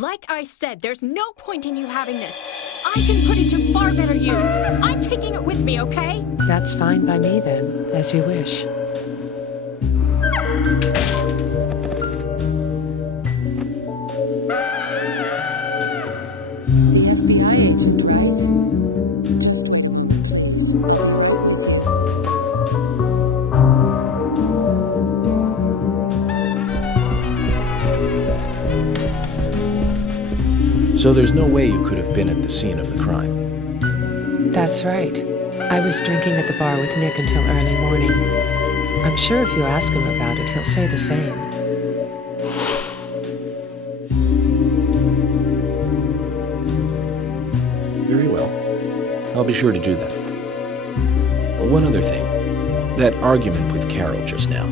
Like I said, there's no point in you having this. I can put it to far better use. I'm taking it with me, okay? That's fine by me then, as you wish. The FBI agent, right? So there's no way you could have been at the scene of the crime. That's right. I was drinking at the bar with Nick until early morning. I'm sure if you ask him about it, he'll say the same. Very well. I'll be sure to do that. One other thing. That argument with Carol just now.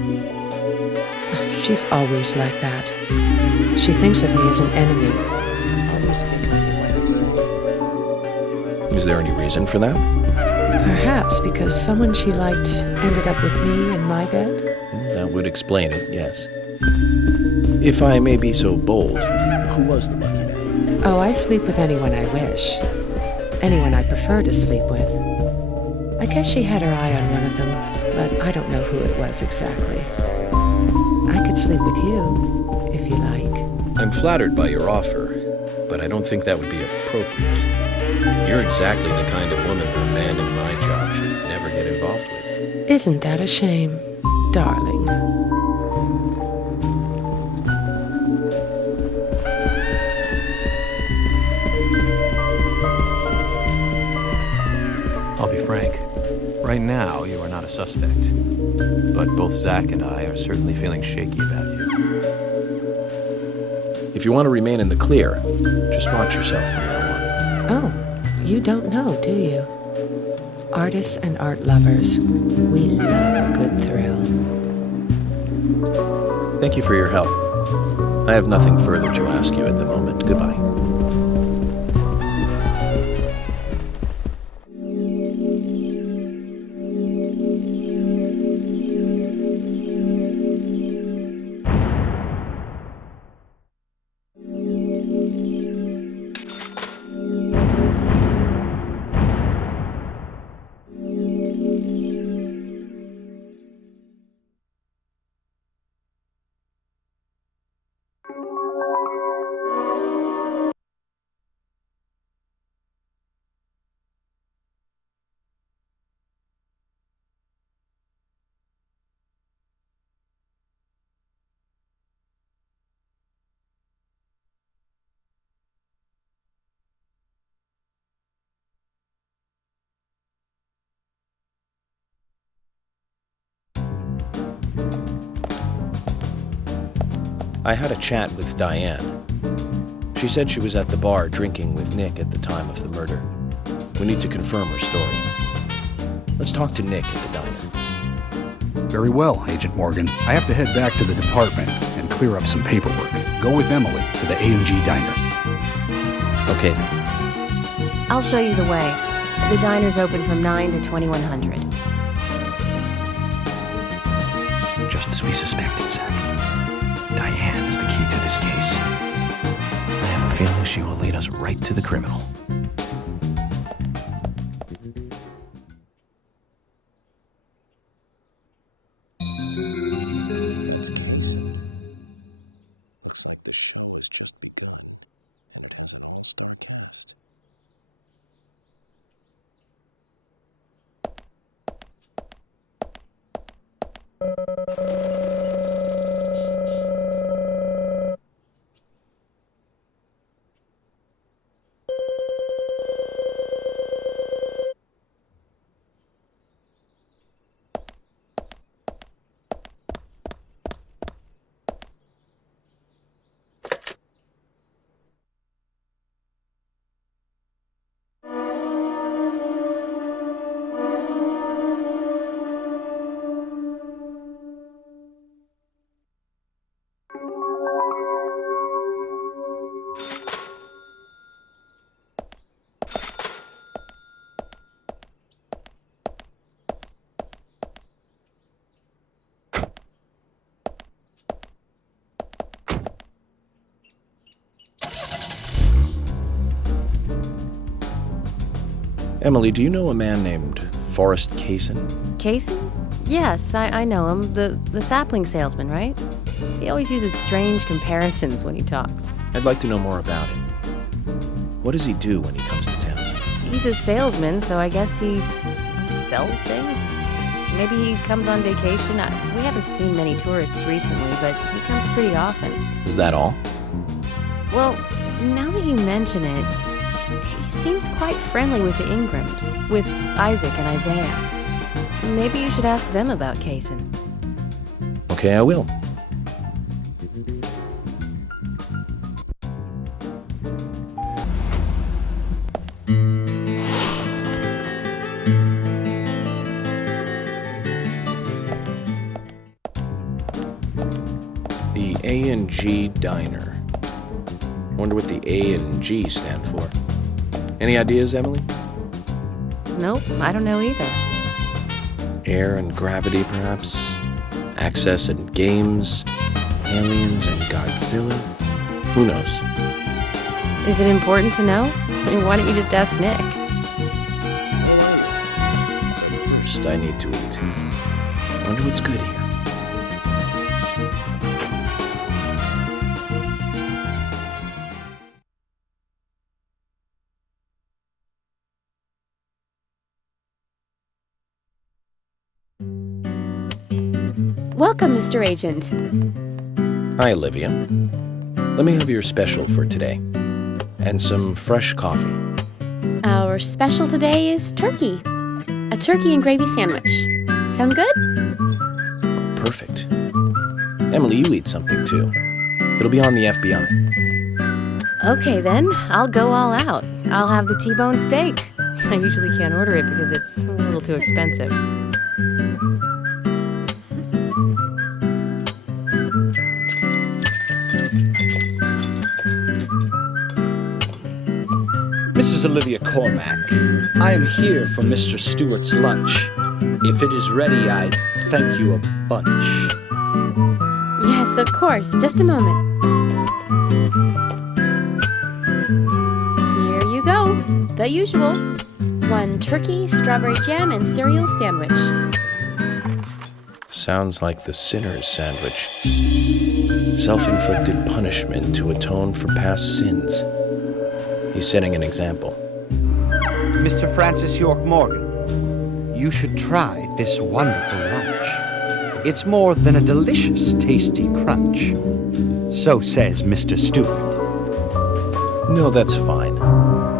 She's always like that. She thinks of me as an enemy. Always picking up what I'm saying. Is there any reason for that? Perhaps because someone she liked ended up with me in my bed? That would explain it, yes. If I may be so bold, who was the lucky man? Oh, I sleep with anyone I wish. Anyone I prefer to sleep with. I guess she had her eye on one of them, but I don't know who it was exactly. I could sleep with you, if you like. I'm flattered by your offer, but I don't think that would be appropriate. You're exactly the kind of woman a man in my job should never get involved with. Isn't that a shame, darling? I'll be frank. Right now, you are not a suspect. But both Zach and I are certainly feeling shaky about you. If you want to remain in the clear, just watch yourself from now on. Oh, you don't know, do you? Artists and art lovers, we love a good thrill. Thank you for your help. I have nothing further to ask you at the moment. Goodbye. I had a chat with Diane. She said she was at the bar drinking with Nick at the time of the murder. We need to confirm her story. Let's talk to Nick at the diner. Very well, Agent Morgan. I have to head back to the department and clear up some paperwork. Go with Emily to the A&G diner. Okay then. I'll show you the way. The diner's open from 9 to 2100. Just as we suspected, Zach. Diane is the key to this case. I have a feeling she will lead us right to the criminal. Emily, do you know a man named Forrest Kaysen? Kaysen? Yes, I know him. The sapling salesman, right? He always uses strange comparisons when he talks. I'd like to know more about him. What does he do when he comes to town? He's a salesman, so I guess he sells things? Maybe he comes on vacation. We haven't seen many tourists recently, but he comes pretty often. Is that all? Well, now that you mention it, he seems quite friendly with the Ingrams, with Isaac and Isaiah. Maybe you should ask them about Kaysen. Okay, I will. The A&G Diner. Wonder what the A and G stand for. Any ideas, Emily? Nope, I don't know either. Air and gravity, perhaps? Access and games? Aliens and Godzilla? Who knows? Is it important to know? I mean, why don't you just ask Nick? First, I need to eat. Wonder what's good here. Welcome, Mr. Agent. Hi, Olivia. Let me have your special for today. And some fresh coffee. Our special today is turkey. A turkey and gravy sandwich. Sound good? Perfect. Emily, you eat something too. It'll be on the FBI. Okay then, I'll go all out. I'll have the T-bone steak. I usually can't order it because it's a little too expensive. Mrs. Olivia Cormack, I am here for Mr. Stewart's lunch. If it is ready, I'd thank you a bunch. Yes, of course. Just a moment. Here you go. The usual. 1 turkey, strawberry jam, and cereal sandwich. Sounds like the sinner's sandwich. Self-inflicted punishment to atone for past sins. He's setting an example. Mr. Francis York Morgan, you should try this wonderful lunch. It's more than a delicious, tasty crunch. So says Mr. Stewart. No, that's fine.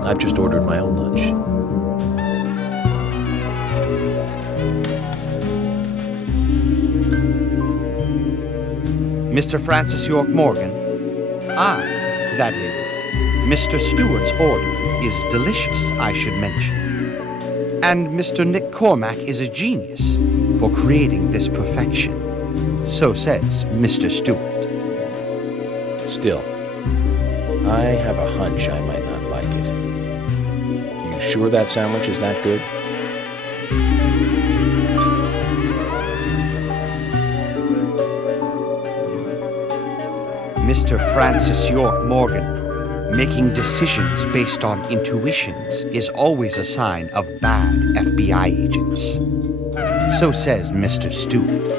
I've just ordered my own lunch. Mr. Francis York Morgan, that is, Mr. Stewart's order is delicious, I should mention. And Mr. Nick Cormack is a genius for creating this perfection. So says Mr. Stewart. Still, I have a hunch I might not like it. You sure that sandwich is that good? Mr. Francis York Morgan, making decisions based on intuitions is always a sign of bad FBI agents. So says Mr. Stewart.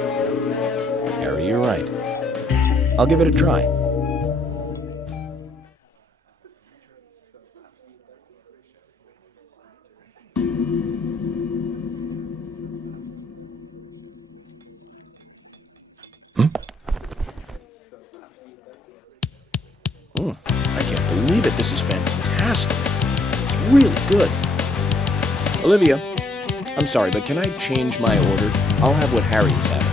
Harry, you're right. I'll give it a try. I can't believe it. This is fantastic. It's really good. Olivia, I'm sorry, but can I change my order? I'll have what Harry is having.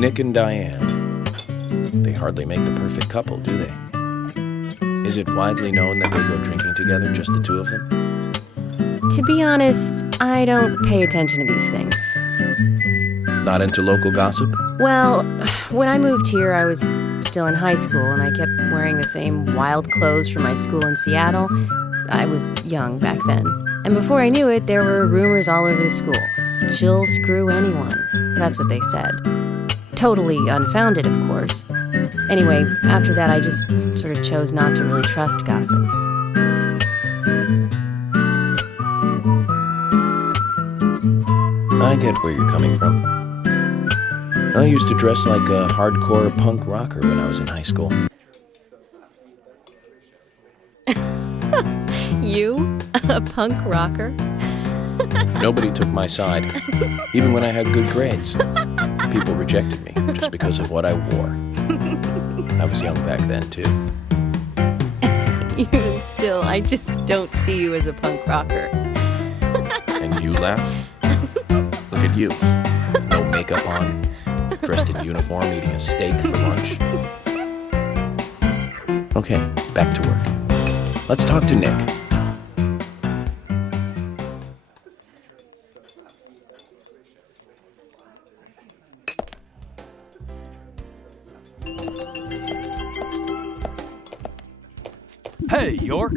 Nick and Diane. They hardly make the perfect couple, do they? Is it widely known that they go drinking together, just the two of them? To be honest, I don't pay attention to these things. Not into local gossip? Well, when I moved here, I was still in high school, and I kept wearing the same wild clothes from my school in Seattle. I was young back then. And before I knew it, there were rumors all over the school. She'll screw anyone. That's what they said. Totally unfounded, of course. Anyway, after that, I just sort of chose not to really trust gossip. I get where you're coming from. I used to dress like a hardcore punk rocker when I was in high school. You? A punk rocker? Nobody took my side, even when I had good grades. People rejected me just because of what I wore. I was young back then, too. Even still, I just don't see you as a punk rocker. And you laugh? Look at you. No makeup on, dressed in uniform, eating a steak for lunch. Okay, back to work. Let's talk to Nick. Hey, York.